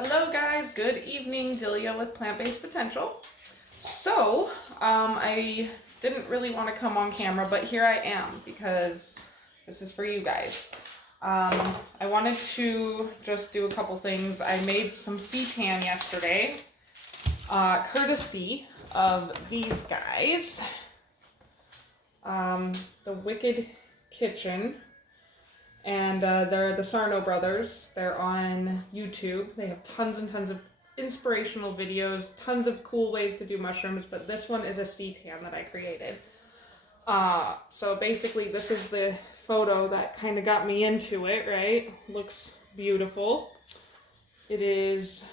Hello guys, good evening, Delia with Plant-Based Potential. So, I didn't really want to come on camera, but here I am because this is for you guys. I wanted to just do a couple things. I made some seitan yesterday, courtesy of these guys. The Wicked Kitchen. And they're the Sarno brothers. They're on YouTube. They have tons and tons of inspirational videos, tons of cool ways to do mushrooms, but this one is a seitan that I created. So basically this is the photo that kind of got me into it, right? Looks beautiful. It is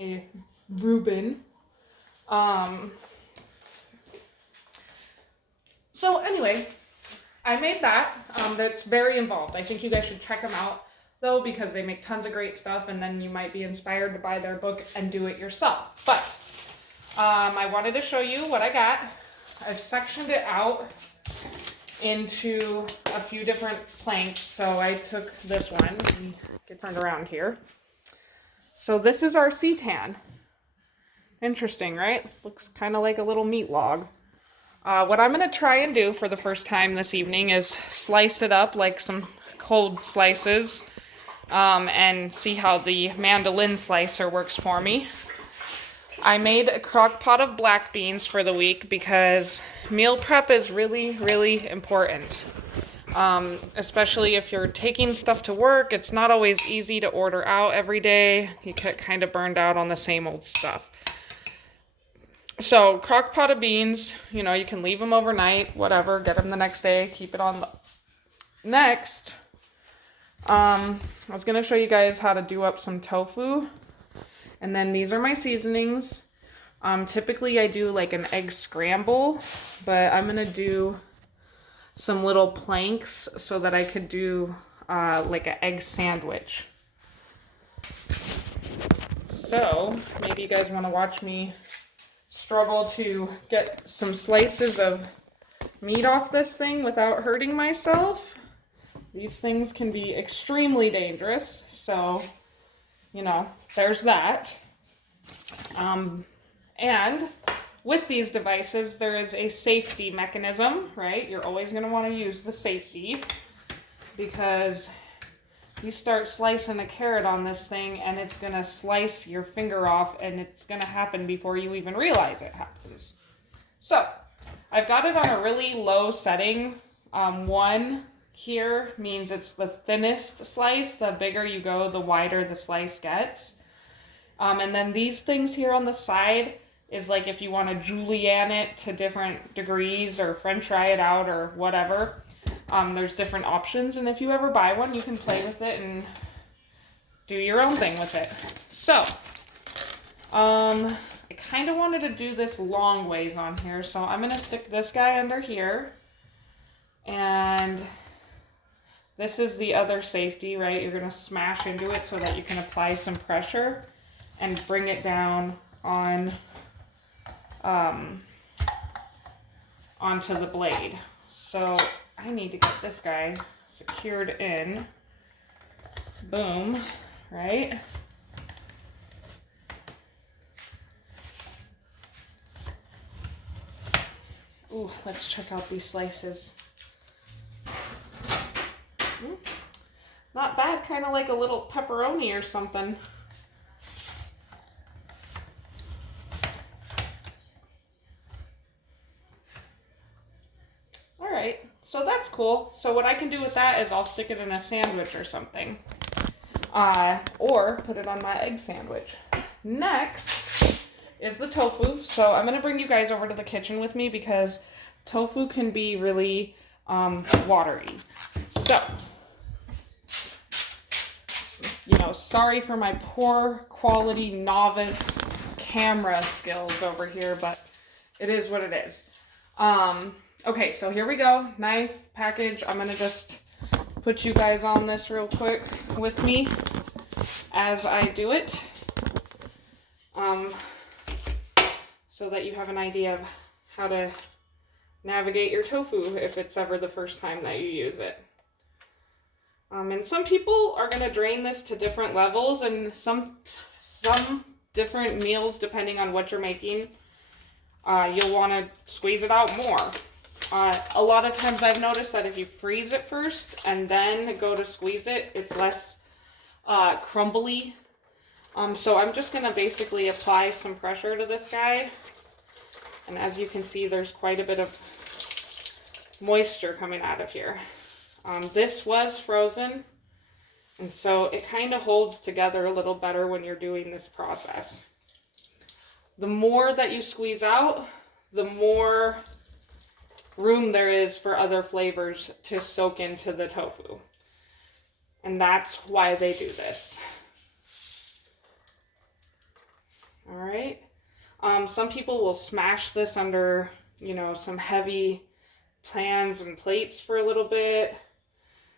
a Reuben. So anyway, I made that. That's very involved. I think you guys should check them out, though, because they make tons of great stuff, and then you might be inspired to buy their book and do it yourself. But I wanted to show you what I got. I've sectioned it out into a few different planks. So I took this one. Let me get turned around here. So this is our seitan. Interesting, right? Looks kind of like a little meat log. What I'm going to try and do for the first time this evening is slice it up like some cold slices and see how the mandoline slicer works for me. I made a crock pot of black beans for the week because meal prep is really, really important. Especially if you're taking stuff to work, it's not always easy to order out every day. You get kind of burned out on the same old stuff. So, crock pot of beans, you can leave them overnight, whatever, get them the next day, keep it on. Next, I was going to show you guys how to do up some tofu, and then these are my seasonings. Typically I do like an egg scramble, but I'm going to do some little planks so that I could do like an egg sandwich. So, maybe you guys want to watch me struggle to get some slices of meat off this thing without hurting myself. These things can be extremely dangerous, so there's that. And with these devices there is a safety mechanism, right? You're always going to want to use the safety, because you start slicing a carrot on this thing and it's going to slice your finger off, and it's going to happen before you even realize it happens. So I've got it on a really low setting. 1 here means it's the thinnest slice. The bigger you go, the wider the slice gets. And then these things here on the side is like if you want to julienne it to different degrees or french fry it out or whatever. There's different options, and if you ever buy one, you can play with it and do your own thing with it. So, I kind of wanted to do this long ways on here, so I'm going to stick this guy under here, and this is the other safety, right? You're going to smash into it so that you can apply some pressure and bring it down on onto the blade. So I need to get this guy secured in. Boom, right? Ooh, let's check out these slices. Not bad, kind of like a little pepperoni or something. Alright, so that's cool. So what I can do with that is I'll stick it in a sandwich or something. Or put it on my egg sandwich. Next is the tofu. So I'm going to bring you guys over to the kitchen with me because tofu can be really watery. So, sorry for my poor quality novice camera skills over here, but it is what it is. Okay, so here we go. Knife, package. I'm going to just put you guys on this real quick with me as I do it. So that you have an idea of how to navigate your tofu if it's ever the first time that you use it. And some people are going to drain this to different levels, and some different meals, depending on what you're making, you'll want to squeeze it out more. A lot of times I've noticed that if you freeze it first and then go to squeeze it, it's less crumbly. So I'm just going to basically apply some pressure to this guy. And as you can see, there's quite a bit of moisture coming out of here. This was frozen, and so it kind of holds together a little better when you're doing this process. The more that you squeeze out, the more room there is for other flavors to soak into the tofu. And that's why they do this. All right. Some people will smash this under, some heavy pans and plates for a little bit.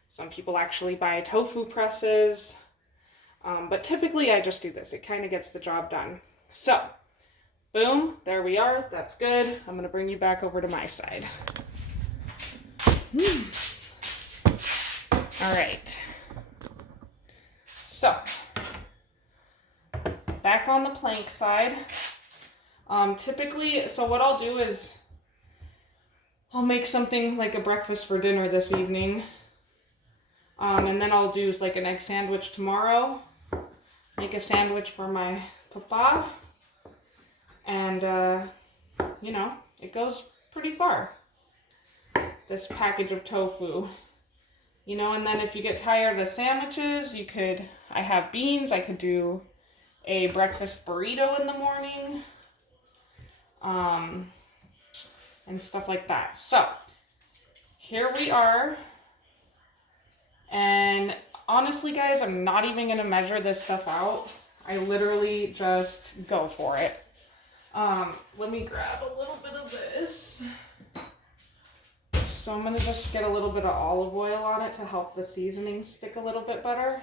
Some people actually buy tofu presses. But typically I just do this. It kind of gets the job done. So, boom, there we are. That's good. I'm going to bring you back over to my side. All right. So, back on the plank side. Typically, so what I'll do is I'll make something like a breakfast for dinner this evening. And then I'll do like an egg sandwich tomorrow. Make a sandwich for my papa. And, it goes pretty far. This package of tofu. And then if you get tired of sandwiches, I have beans. I could do a breakfast burrito in the morning. And stuff like that. So, here we are. And honestly, guys, I'm not even going to measure this stuff out. I literally just go for it. Let me grab a little bit of this. So I'm going to just get a little bit of olive oil on it to help the seasoning stick a little bit better.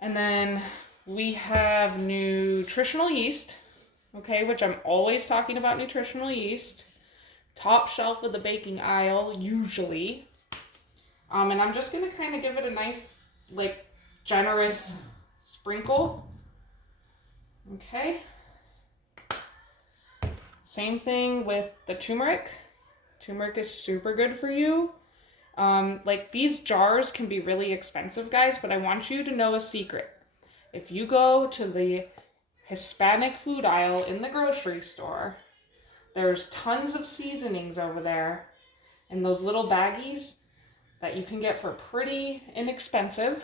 And then we have nutritional yeast, okay, which I'm always talking about nutritional yeast. Top shelf of the baking aisle, usually. And I'm just going to kind of give it a nice, generous sprinkle. Okay. Same thing with the turmeric. Turmeric is super good for you. These jars can be really expensive, guys, but I want you to know a secret. If you go to the Hispanic food aisle in the grocery store, there's tons of seasonings over there in those little baggies that you can get for pretty inexpensive.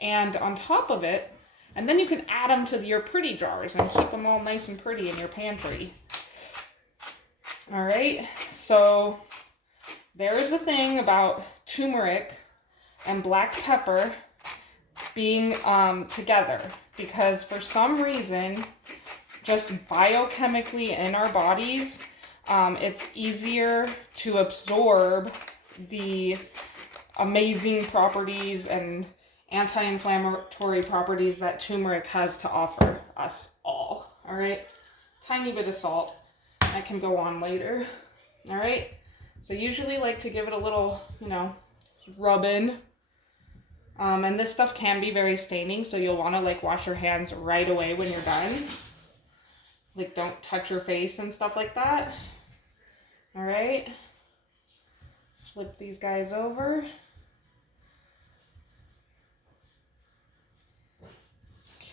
And on top of it, and then you can add them to your pretty jars and keep them all nice and pretty in your pantry. All right, so there is a thing about turmeric and black pepper being together, because for some reason, just biochemically in our bodies, it's easier to absorb the amazing properties and anti-inflammatory properties that turmeric has to offer us all. All right, tiny bit of salt. That can go on later. All right, so usually like to give it a little, rub in. And this stuff can be very staining, so you'll want to wash your hands right away when you're done. Don't touch your face and stuff like that. All right, flip these guys over.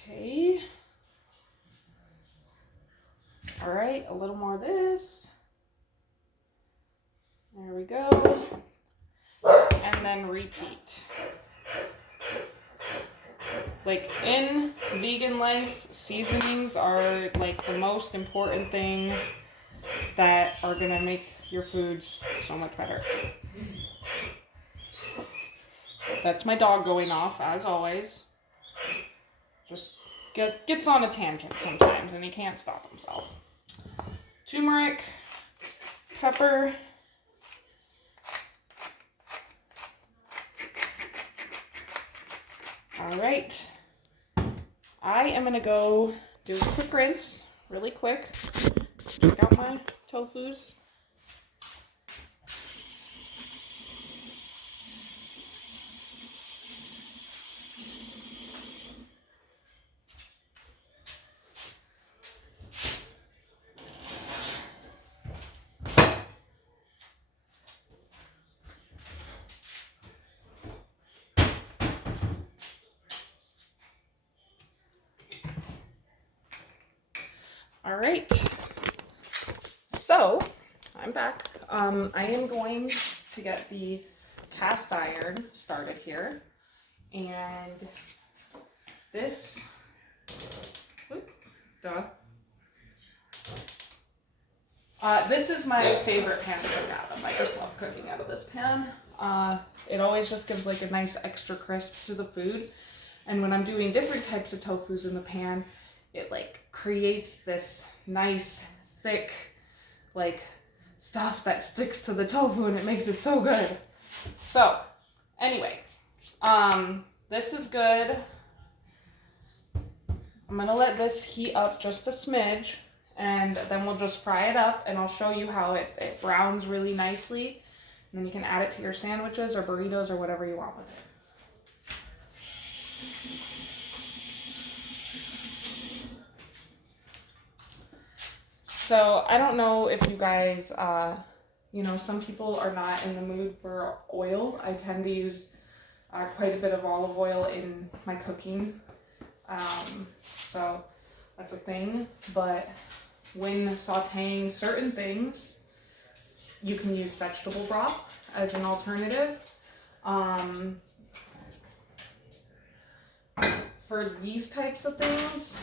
Okay. All right, a little more of this. There we go. And then repeat. In vegan life, seasonings are the most important thing that are gonna make your foods so much better. That's my dog going off, as always. Just gets on a tangent sometimes and he can't stop himself. Turmeric, pepper, all right. I am gonna go do a quick rinse, really quick. Check out my tofus. All right, so I'm back. I am going to get the cast iron started here, and this, this is my favorite pan to cook out of. I just love cooking out of this pan. It always just gives like a nice extra crisp to the food, and when I'm doing different types of tofus in the pan, it like creates this nice thick like stuff that sticks to the tofu, and it makes it so good. So anyway, this is good. I'm gonna let this heat up just a smidge, and then we'll just fry it up, and I'll show you how it browns really nicely, and then you can add it to your sandwiches or burritos or whatever you want with it. So I don't know if you guys, some people are not in the mood for oil. I tend to use quite a bit of olive oil in my cooking. So that's a thing. But when sauteing certain things, you can use vegetable broth as an alternative. For these types of things,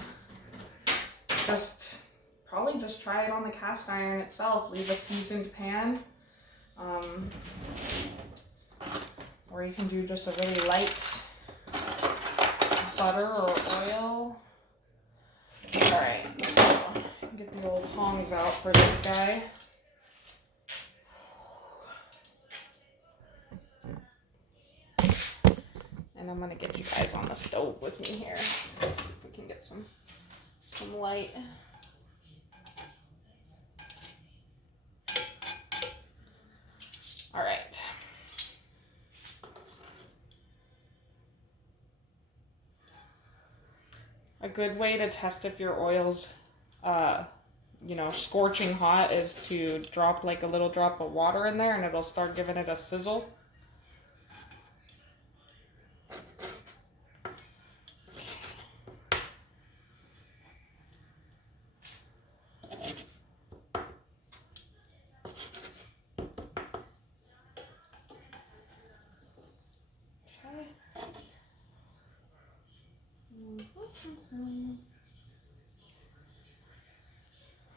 probably just try it on the cast iron itself. Leave a seasoned pan. Or you can do just a really light butter or oil. Alright, so get the old tongs out for this guy. And I'm gonna get you guys on the stove with me here. If we can get some light. All right. A good way to test if your oil's, scorching hot is to drop like a little drop of water in there, and it'll start giving it a sizzle.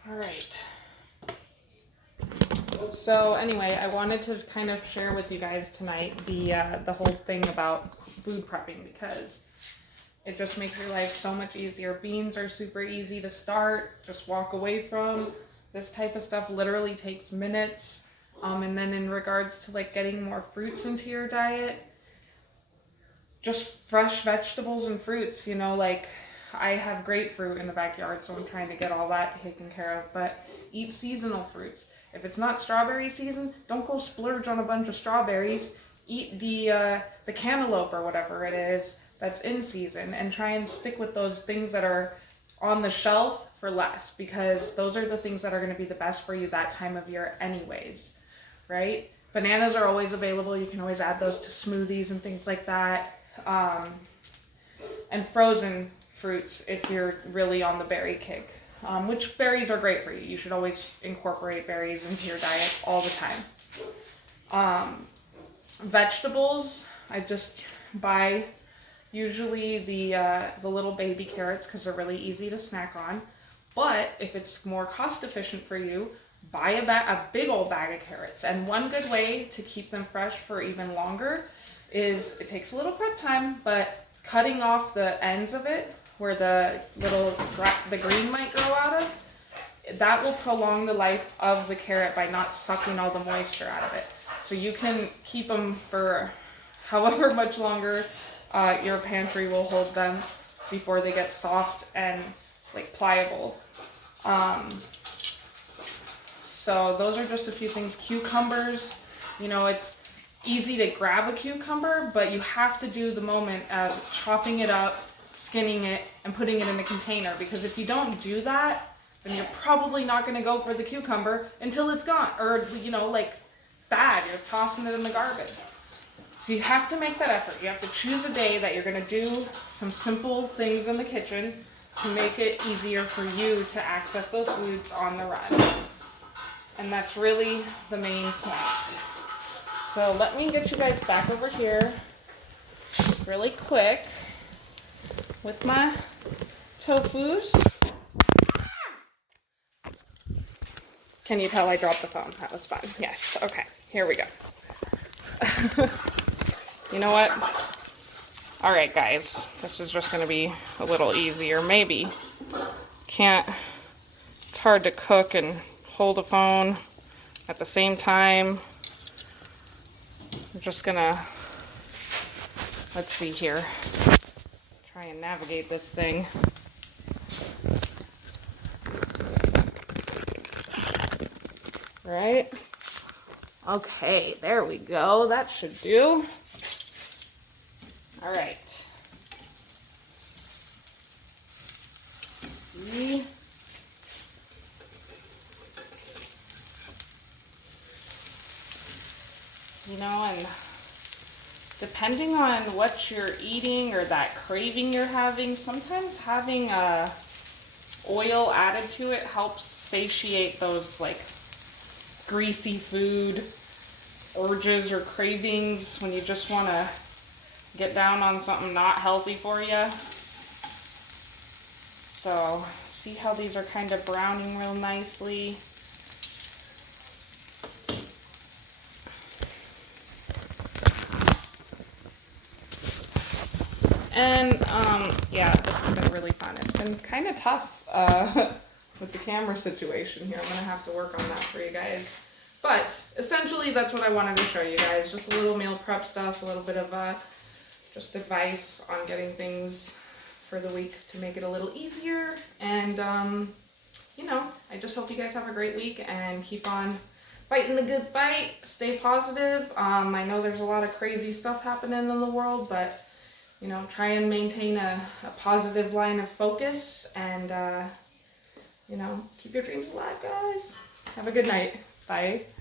All right. So anyway, I wanted to kind of share with you guys tonight the whole thing about food prepping, because it just makes your life so much easier. Beans are super easy to start, just walk away from. This type of stuff literally takes minutes. And then in regards to like getting more fruits into your diet, just fresh vegetables and fruits, like I have grapefruit in the backyard, so I'm trying to get all that taken care of, but eat seasonal fruits. If it's not strawberry season, don't go splurge on a bunch of strawberries. Eat the cantaloupe or whatever it is that's in season, and try and stick with those things that are on the shelf for less, because those are the things that are going to be the best for you that time of year anyways, right? Bananas are always available. You can always add those to smoothies and things like that. And frozen fruits if you're really on the berry kick, which berries are great for you. You should always incorporate berries into your diet all the time. Vegetables, I just buy usually the little baby carrots because they're really easy to snack on. But if it's more cost efficient for you, buy a big old bag of carrots. And one good way to keep them fresh for even longer is, it takes a little prep time, but cutting off the ends of it where the green might grow out of, that will prolong the life of the carrot by not sucking all the moisture out of it. So you can keep them for however much longer your pantry will hold them before they get soft and like pliable. So those are just a few things. Cucumbers, it's easy to grab a cucumber, but you have to do the moment of chopping it up, skinning it, and putting it in a container, because if you don't do that, then you're probably not going to go for the cucumber until it's gone, or bad, you're tossing it in the garbage. So you have to make that effort. You have to choose a day that you're going to do some simple things in the kitchen, to make it easier for you to access those foods on the run. And that's really the main point. So let me get you guys back over here really quick with my tofus. Can you tell I dropped the phone? That was fun. Yes. Okay. Here we go. You know what? All right, guys. This is just going to be a little easier. Maybe. Can't. It's hard to cook and hold a phone at the same time. I'm just going to, let's see here. Try and navigate this thing. Right? Okay, there we go. That should do. All right. See? You know, and depending on what you're eating or that craving you're having, sometimes having oil added to it helps satiate those like greasy food urges or cravings when you just want to get down on something not healthy for you. So see how these are kind of browning real nicely. And yeah, this has been really fun. It's been kind of tough with the camera situation here. I'm gonna have to work on that for you guys. But essentially, that's what I wanted to show you guys. Just a little meal prep stuff, a little bit of just advice on getting things for the week to make it a little easier. And you know, I just hope you guys have a great week and keep on fighting the good fight. Stay positive. I know there's a lot of crazy stuff happening in the world, but you know, try and maintain a positive line of focus and, you know, keep your dreams alive, guys. Have a good night. Bye.